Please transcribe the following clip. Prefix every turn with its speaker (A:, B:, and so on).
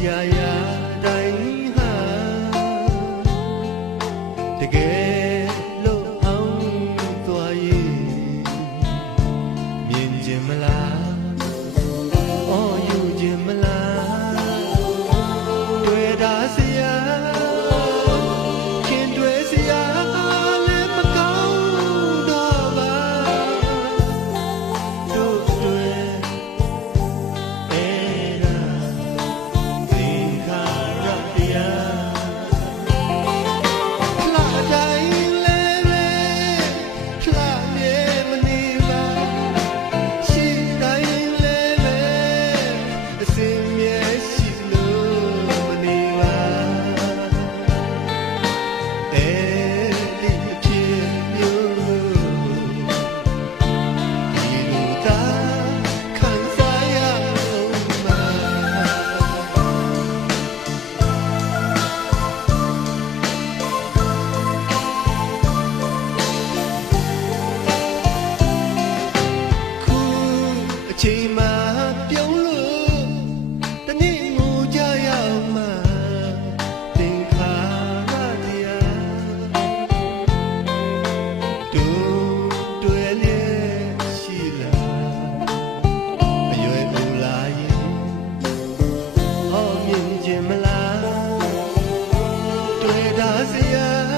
A: yeah. tu eras ya.